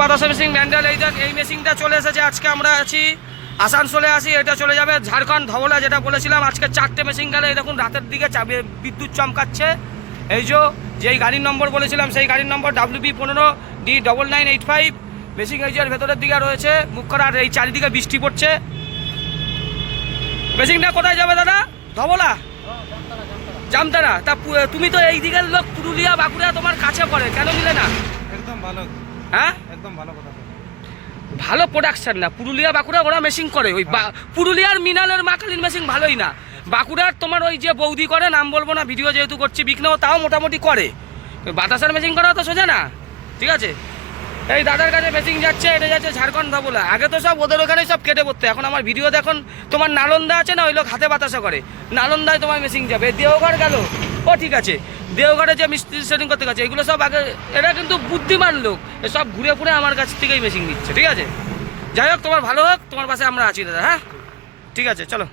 বাতাসা মেশিন ব্যান্ডেল এই মেশিনটা চলে এসেছে। আজকে আমরা আছি আসানসোলে আসি, এটা চলে যাবে ঝাড়খণ্ড ধবলা। যেটা বলেছিলাম আজকে 4টে মেশিন গেলে এই দেখুন রাতের দিকে বিদ্যুৎ চমকাচ্ছে। এই যেই গাড়ির নম্বর বলেছিলাম সেই গাড়ির নম্বর WB15D9985। মেশিন এই যে ভেতরের দিকে রয়েছে বুক করা। আর এই চারিদিকে বৃষ্টি পড়ছে। মেশিনটা কোথায় যাবে দাদা? ধবলা, জামতারা। তা তুমি তো এই দিকের লোক, পুরুলিয়া বাঁকুড়া তোমার কাছে পড়ে, কেন নিলে না? একদম ভালো। হ্যাঁ, একদম ভালো কথা। ভালো প্রোডাকশন না। পুরুলিয়া বাঁকুড়া ওরা মেশিন করে। ওই পুরুলিয়ার মিনালের মা কালীর মেশিন ভালোই না। বাঁকুড়ার তোমার ওই যে বৌদি করে, নাম বলবো না, ভিডিও যেহেতু করছি, বিঘ্নেও তাও মোটামুটি করে। বাতাসার মেশিন করা তো সোজা না, ঠিক আছে। এই দাদার কাছে মেশিন যাচ্ছে, এটা যাচ্ছে ঝাড়খণ্ড ধবলা। আগে তো সব ওদের ওখানে সব কেটে পড়তো। এখন আমার ভিডিও দেখুন, তোমার নালন্দা আছে না, ওই লোক হাতে বাতাসা করে, নালন্দায় তোমার মেশিন যাবে। দেওঘর গেল, ও ঠিক আছে, দেওঘরে যে মিস্ত্রি সেটিং করতে গেছে, এগুলো সব আগে। এরা কিন্তু বুদ্ধিমান লোক, এসব ঘুরে ঘুরে আমার কাছ থেকেই মেশিন নিচ্ছে, ঠিক আছে। যাই হোক, তোমার ভালো হোক, তোমার পাশে আমরা আছি দাদা। হ্যাঁ, ঠিক আছে, চলো।